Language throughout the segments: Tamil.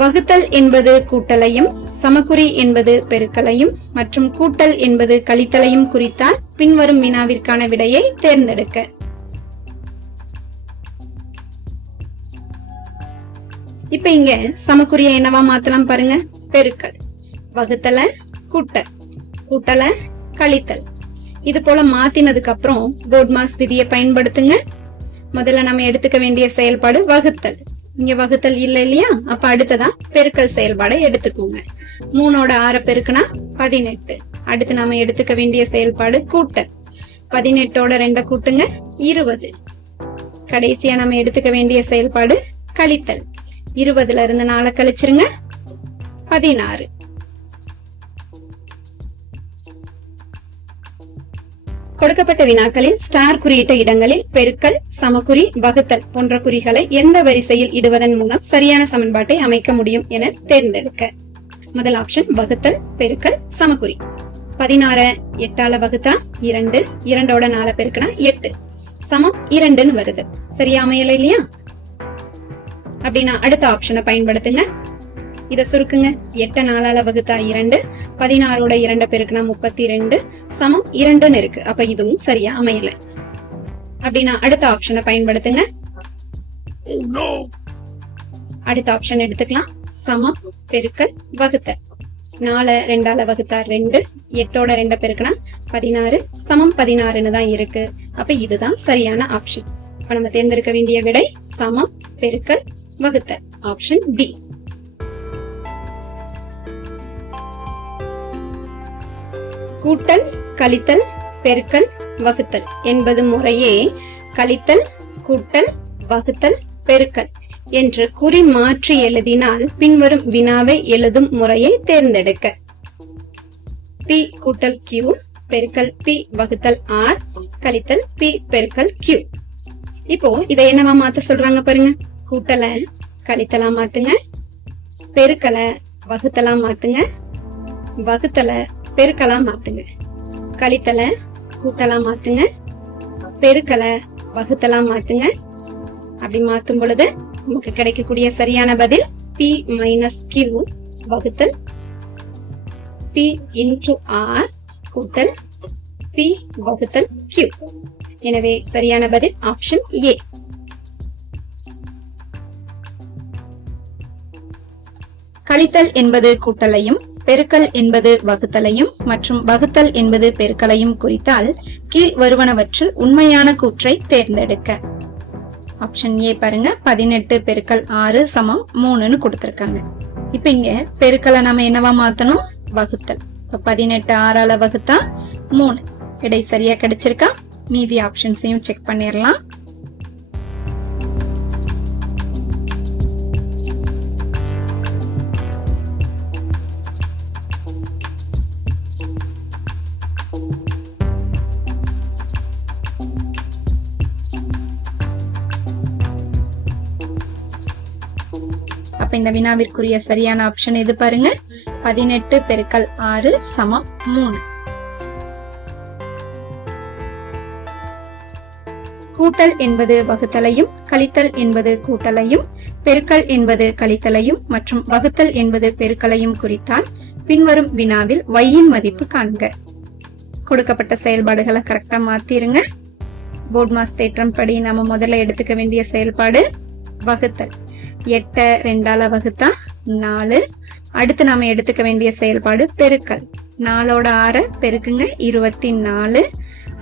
வகுத்தல் என்பது கூட்டலையும், சமக்குறி என்பது பெருக்கலையும் மற்றும் கூட்டல் என்பது கழித்தலையும் குறித்தால் பின்வரும் வினாவிற்கான விடையை தேர்ந்தெடுக்க. இப்ப இங்க சமக்குறியை என்னவா மாத்தலாம் பாருங்க. பெருக்கல், வகுத்தல கூட்டல், கூட்டல கழித்தல். இது போல மாத்தினதுக்கு அப்புறம் போர்ட் மாஸ் விதியை பயன்படுத்துங்க. முதல்ல நம்ம எடுத்துக்க வேண்டிய செயல்பாடு வகுத்தல். இங்க வகுத்தல் இல்ல இல்லையா, அப்ப அடுத்ததான் பெருக்கல் செயல்பாடை எடுத்துக்கோங்க. 3ஓட 6 பெருக்குனா 18. அடுத்து நாம எடுத்துக்க வேண்டிய செயல்பாடு கூட்டல். 18ஓட 2 கூட்டுங்க 20. கடைசியா நம்ம எடுத்துக்க வேண்டிய செயல்பாடு கழித்தல். 20ல இருந்து 4 கழிச்சிருங்க 16. கொடுக்கப்பட்ட வினாக்களில் ஸ்டார் குறியிட்ட இடங்களில் பெருக்கல், சமக்குறி, வகுத்தல் போன்ற குறிகளை எந்த வரிசையில் இடுவதன் மூலம் சரியான சமன்பாட்டை அமைக்க முடியும் என தேர்ந்தெடுக்க. முதல் ஆப்ஷன் வகுத்தல், பெருக்கல், சமக்குறி. 16 8ஆல வகுத்தா 2, 2ஓட 4 பெருக்குனா 8 சமம் 2ன்னு வருது. சரியா அமையல இல்லையா? அப்படின்னா அடுத்த ஆப்ஷனை பயன்படுத்துங்க. இத சுருக்குங்க. 8 4ஆல வகுத்தா 2, 16ஓட 2 பெருக்குனா 32 சமம் 2ன்னு இருக்கு. அப்ப இதுவும் சரியா அமையல. அப்படின்னா அடுத்த ஆப்ஷனை பயன்படுத்துங்க. அடுத்த ஆப்ஷன் எடுத்துக்கலாம். சமம், பெருக்கல், வகுத்தல். 4 2ஆல வகுத்தா 2, 8ஓட 2 பெருக்குனா 16 சமம் 16ன்னு தான் இருக்கு. அப்ப இதுதான் சரியான ஆப்ஷன். இப்ப நம்ம தேர்ந்தெடுக்க வேண்டிய விடை சமம், பெருக்கல், வகுத்தல். Option D. கூட்டல், கழித்தல், பெருக்கல், வகுத்தல் என்பது முறையே கழித்தல், கூட்டல், வகுத்தல், பெருக்கல் என்று குறி மாற்றி எழுதினால் பின்வரும் வினாவை எழுதும் முறையை தேர்ந்தெடுக்க. P கூட்டல் Q பெருக்கல் P வகுத்தல் R கழித்தல் P பெருக்கல் Q. இப்போ இதை என்னவா மாத்த சொல்றாங்க பாருங்க. கூட்டல கழித்தலா மாத்துங்க, பெருக்கல வகுத்தலா மாத்துங்க, வகுத்தல பெருக்கலா மாத்துங்க, கழித்தல கூட்டலா மாத்துங்க, பெருக்கல வகுத்தலா மாத்துங்க. அப்படி மாத்தும் பொழுது நமக்கு கிடைக்கக்கூடிய சரியான பதில் P மைனஸ் Q வகுத்தல் P இன்டு R கூட்டல் P வகுத்தல் Q. எனவே சரியான பதில் ஆப்ஷன் ஏ. கழித்தல் என்பது கூட்டலையும், பெருக்கல் என்பது வகுத்தலையும் மற்றும் வகுத்தல் என்பது பெருக்கலையும் குறித்தால் கீழ் வருவனவற்றில் உண்மையான கூற்றை தேர்ந்தெடுக்க. ஆப்ஷன் ஏ பாருங்க. 18 பெருக்கல் 6 சமம் 3ன்னு கொடுத்திருக்காங்க. இப்ப இங்க பெருக்கலை நாம என்னவா மாத்தணும்? வகுத்தல். 18 6ஆல வகுத்தா 3. விடை சரியா கிடைச்சிருக்கா? மீதி ஆப்ஷன்ஸையும் செக் பண்ணிடலாம். அப்ப இந்த வினாவிற்குரிய சரியான ஆப்ஷன் எது பாருங்க. 18 பெருக்கல் 6 சமம் 3. கூட்டல் என்பது வகுத்தலையும், கழித்தல் என்பது கூட்டலையும், பெருக்கல் என்பது கழித்தலையும் மற்றும் வகுத்தல் என்பது பெருக்கலையும் குறித்தால் பின்வரும் வினாவில் y-இன் மதிப்பு காண்க. கொடுக்கப்பட்ட செயல்பாடுகளை கரெக்டா மாத்திருங்க. போர்ட் மாஸ் தேற்றம் படி நாம முதல்ல எடுத்துக்க வேண்டிய செயல்பாடு வகுத்தல். 8 2ஆல வகுத்தா 4. அடுத்து நாம எடுத்துக்க வேண்டிய செயல்பாடு பெருக்கல். 4ஓட 6 பெருக்குங்க 24.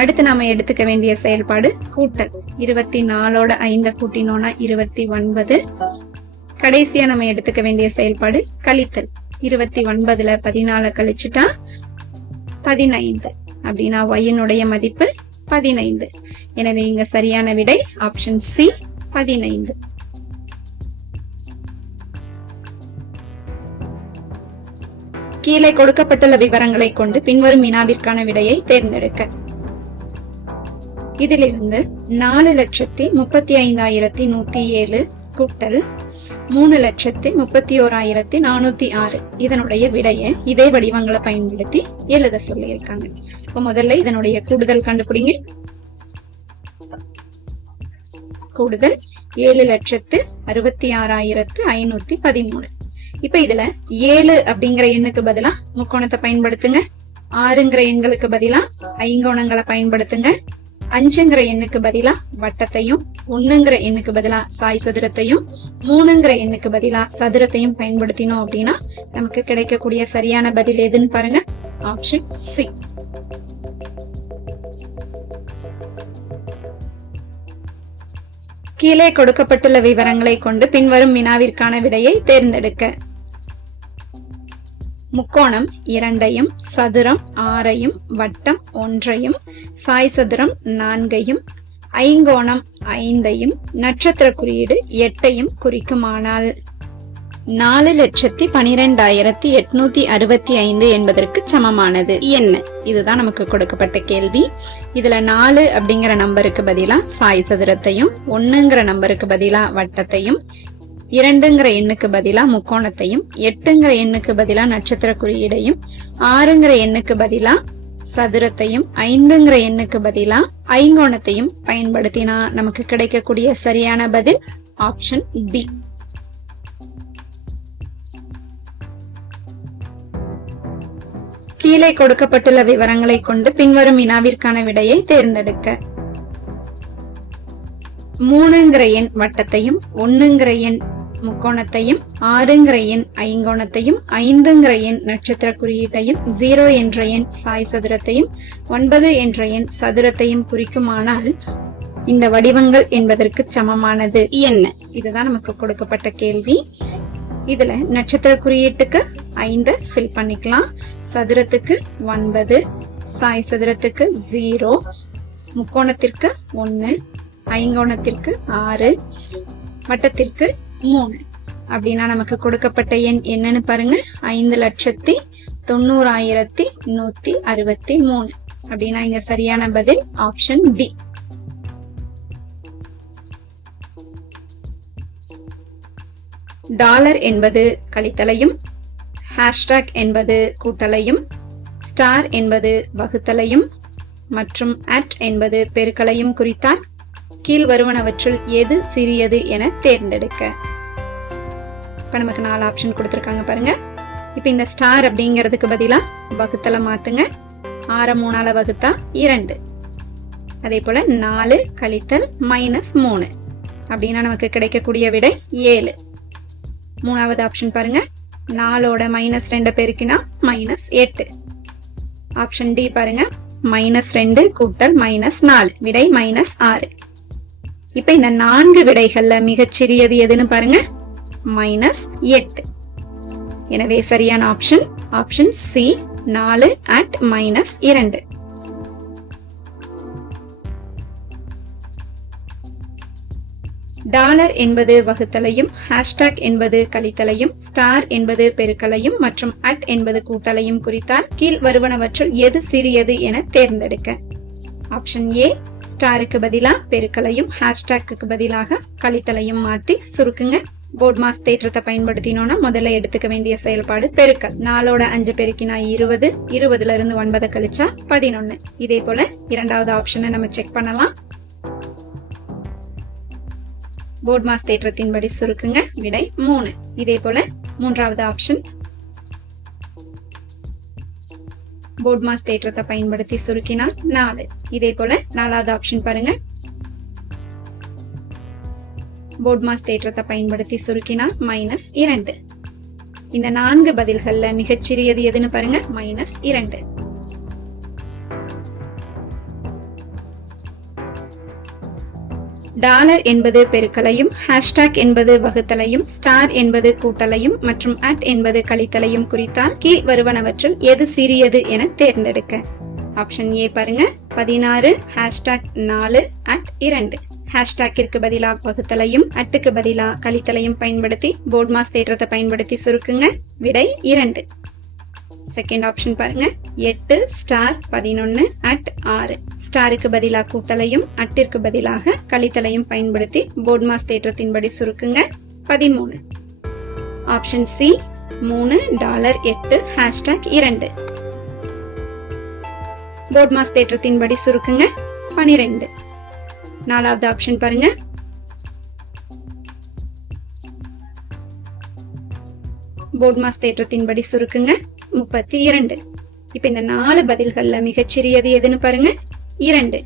அடுத்து நாம எடுத்துக்க வேண்டிய செயல்பாடு கூட்டல். 24ஓட 5 கூட்டினோம்னா 29. கடைசியா நம்ம எடுத்துக்க வேண்டிய செயல்பாடு கழித்தல். 29ல 14 கழிச்சுட்டா 15. அப்படின்னா y-னுடைய மதிப்பு 15. எனவே இங்க சரியான விடை ஆப்ஷன் சி 15. கீழே கொடுக்கப்பட்டுள்ள விவரங்களை கொண்டு பின்வரும் வினாவிற்கான விடையை தேர்ந்தெடுக்க. இதிலிருந்து 4,35,107 கூட்டல் 3,31,406 இதனுடைய விடையை இதே வடிவங்களை பயன்படுத்தி எழுத சொல்லியிருக்காங்க. இப்ப முதல்ல இதனுடைய கூடுதல் கண்டுபிடிங்க. கூடுதல் 7,66,513. இப்ப இதுல 7 அப்படிங்கிற எண்ணுக்கு பதிலா முக்கோணத்தை பயன்படுத்துங்க. 6ங்கிற எண்களுக்கு பதிலா ஐங்கோணங்களை பயன்படுத்துங்க. 5ங்கிற எண்ணுக்கு பதிலா வட்டத்தையும், 1ங்கிற எண்ணுக்கு பதிலா சாய் சதுரத்தையும், 3ங்கிற எண்ணுக்கு பதிலா சதுரத்தையும் பயன்படுத்தினோம் அப்படின்னா நமக்கு கிடைக்கக்கூடிய சரியான பதில் எதுன்னு பாருங்க. Option C. கீழே கொடுக்கப்பட்டுள்ள விவரங்களை கொண்டு பின்வரும் வினாவிற்கான விடையை தேர்ந்தெடுக்க. முக்கோணம் 2ஐயும், சதுரம் 6ஐயும், வட்டம் 1ஐயும், சாய் சதுரம் 4ஐயும், ஐங்கோணம் 5ஐயும், நட்சத்திர குறியீடு 8ஐயும் குறிக்குமானால் 4,12,865 என்பதற்கு சமமானது என்ன? இதுதான் நமக்கு கொடுக்கப்பட்ட கேள்வி. இதுல 4 அப்படிங்கிற நம்பருக்கு பதிலா சாய் சதுரத்தையும், 1ங்கிற நம்பருக்கு பதிலா வட்டத்தையும், 2ங்கிற எண்ணுக்கு பதிலா முக்கோணத்தையும், 8ங்கிற எண்ணுக்கு பதிலா நட்சத்திர குறியீடையும், 6ங்கிற எண்ணுக்கு பதிலா சதுரத்தையும், 5ங்கிற எண்ணுக்கு பதிலா ஐங்கோணத்தையும் பயன்படுத்தினா நமக்கு கிடைக்கக்கூடிய சரியான பதில் ஆப்ஷன் பி. கீழே கொடுக்கப்பட்டுள்ள விவரங்களை கொண்டு பின்வரும் வினாவிற்கான விடையை தேர்ந்தெடுக்க. 3ங்கிற எண் வட்டத்தையும், 1ங்கிற எண் முக்கோணத்தையும், 6ங்கிற எண் ஐங்கோணத்தையும், 5ங்கிற எண் நட்சத்திர குறியீட்டையும், 0 என்ற எண் சாய் சதுரத்தையும், 9 என்ற எண் சதுரத்தையும் குறிக்குமானால் இந்த வடிவங்கள் என்பதற்கு சமமானது என்ன? இதுதான் நமக்கு கொடுக்கப்பட்ட கேள்வி. இதுல நட்சத்திர குறியீட்டுக்கு 5 ஃபில் பண்ணிக்கலாம். சதுரத்துக்கு 9, சாய் சதுரத்துக்கு 0, முக்கோணத்திற்கு 1, ஐங்கோணத்திற்கு 6, வட்டத்திற்கு 3. அப்படின்னா நமக்கு கொடுக்கப்பட்ட எண் என்னன்னு பாருங்க. 5,90,163. அப்படின்னா இங்க சரியான பதில் ஆப்ஷன் டி. டாலர் என்பது கழித்தலையும், ஹேஷ்டாக் என்பது கூட்டலையும், ஸ்டார் என்பது வகுத்தலையும் மற்றும் அட் என்பது பெருக்கலையும் குறித்தால் கீழ் வருவனவற்றுள் எது சிறியது என தேர்ந்தெடுக்க. இப்ப நமக்கு 4 ஆப்ஷன் கொடுத்திருக்காங்க பாருங்க. இப்ப இந்த ஸ்டார் அப்படிங்கிறதுக்கு பதிலா வகுத்தலை மாத்துங்க. 6 3ஆல வகுத்தா 2. அதே போல 4 கழித்தல் -3 அப்படின்னா நமக்கு கிடைக்கக்கூடிய விடை 7. 3வது ஆப்ஷன் பாருங்க. 4ஓட -2 பெருக்கினா -8. ஆப்ஷன் டி பாருங்க. -2 கூட்டல் -4 விடை -6. இப்ப இந்த 4 விடைகள்ல மிகச்சிறியது எதுன்னு பாருங்க. -8. எனவே சரியான option option C 4 at -2. Dollar என்பது வகுத்தலையும், ஹேஷ்டாக் என்பது கழித்தலையும், ஸ்டார் என்பது பெருக்கலையும் மற்றும் அட் என்பது கூட்டலையும் குறித்தால் கீழ் வருவனவற்றுள் எது சிறியது என தேர்ந்தெடுக்க. ஆப்ஷன் ஏ ஸ்டாருக்கு பதிலா பெருக்கலையும், ஹேஷ்டாக்கு பதிலாக கழித்தலையும் மாத்தி சுருக்குங்க. போர்ட் மாஸ் தேற்றத்தை பயன்படுத்தினோம்னா முதல்ல எடுத்துக்க வேண்டிய செயல்பாடு பெருக்கல். 4ஓட 5 பெருக்கினா 20, 20ல இருந்து 9 கழிச்சா 11. இதே போல இரண்டாவது ஆப்ஷனை நம்ம செக் பண்ணலாம். போர்ட் மாஸ் தேற்றத்தின்படி சுருக்குங்க. விடை 3. இதே போல மூன்றாவது ஆப்ஷன் போர்ட் மாஸ் தேற்றத்தை பயன்படுத்தி சுருக்கினால் 4. இதே போல 4வது ஆப்ஷன் பாருங்க. போர்ட் மாஸ் தேற்றத்தை பயன்படுத்தி சுருக்கினால் -2. இந்த 4 பதில்கள்ல மிகச்சிறியது எதுன்னு பாருங்க. -2. டாலர் என்பது பெருக்கலையும், ஹேஷ்டாக் என்பது வகுத்தலையும், ஸ்டார் என்பது கூட்டலையும் மற்றும் அட் என்பது கழித்தலையும் குறித்தால் கீழ் வருவனவற்றுள் எது சிறியது என தேர்ந்தெடுக்க. ஆப்ஷன் ஏ பாருங்க. 16 ஹேஷ்டாக் 4 அட் 2. ஹேஷ்டாக்கிற்கு பதிலா வகுத்தலையும், அட்டுக்கு பதிலா கழித்தலையும் பயன்படுத்தி போர்ட் மாஸ் தேற்றத்தை பயன்படுத்தி சுருக்குங்க. விடை 2. செகண்ட் ஆப்ஷன் பாருங்க. 8 ஸ்டார் 11 அட் 6. ஸ்டாருக்கு பதிலா கூட்டலையும், அட்டிற்கு பதிலாக கழித்தலையும் பயன்படுத்தி போர்ட் மாஸ் தேற்றத்தின்படி சுருக்குங்க. 13. Option C 3 dollar 8 hashtag 2. BODMAS தேற்றத்தின்படி சுருக்குங்க. 12. 4வது ஆப்ஷன் பாருங்க. போட்மாஸ் தேற்றத்தின்படி சுருக்குங்க 32. இப்ப இந்த 4 பதில்கள்ல மிகச்சிறியது எதுன்னு பாருங்க, 2.